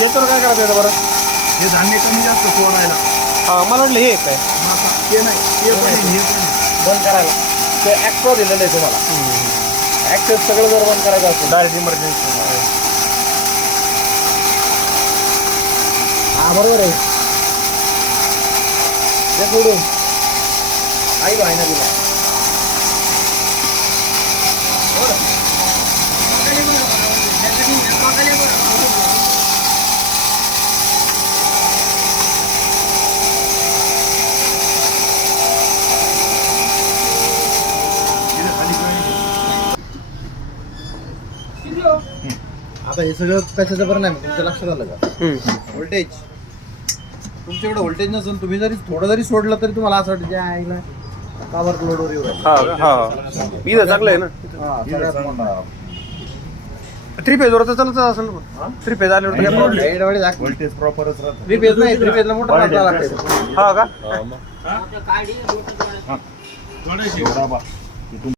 याच्यावर काय करायचं आहे बरं? हे धान्य कमी जास्त सोडायला. हां मला वाटलं हे एक काय ते नाही, ते पण आहे, हे पण आहे. बंद करायला ते ॲक्ट्रो दिलेलं आहे तुम्हाला. ॲक्सेस सगळं जर बंद करायचं असेल डायरेक्ट इमर्जन्सी. हा बरोबर आहे. ते सोडून आई आहे ना तुला. आता हे सगळं कशाचं परिणाम आहे तुमच्या लक्षात आलं का? व्होल्टेज. तुमच्याकडे व्होल्टेज नसेल, तुम्ही जरी थोडं जरी सोडलं तरी तुम्हाला असं वाटतं आईला कावर लोडवर येऊ राहिलं. हां इथं चांगलं आहे ना. हा, सगळ्यात मोठा. 3 फेजवर तर चालत असेल ना. 3 फेज आल्यावर हेडवाडी दाखव. व्होल्टेज प्रॉपरच राहतं. 3 फेज नाही, 3 फेजला मोठा मारता लागतं. हा का एवढा बा. इथून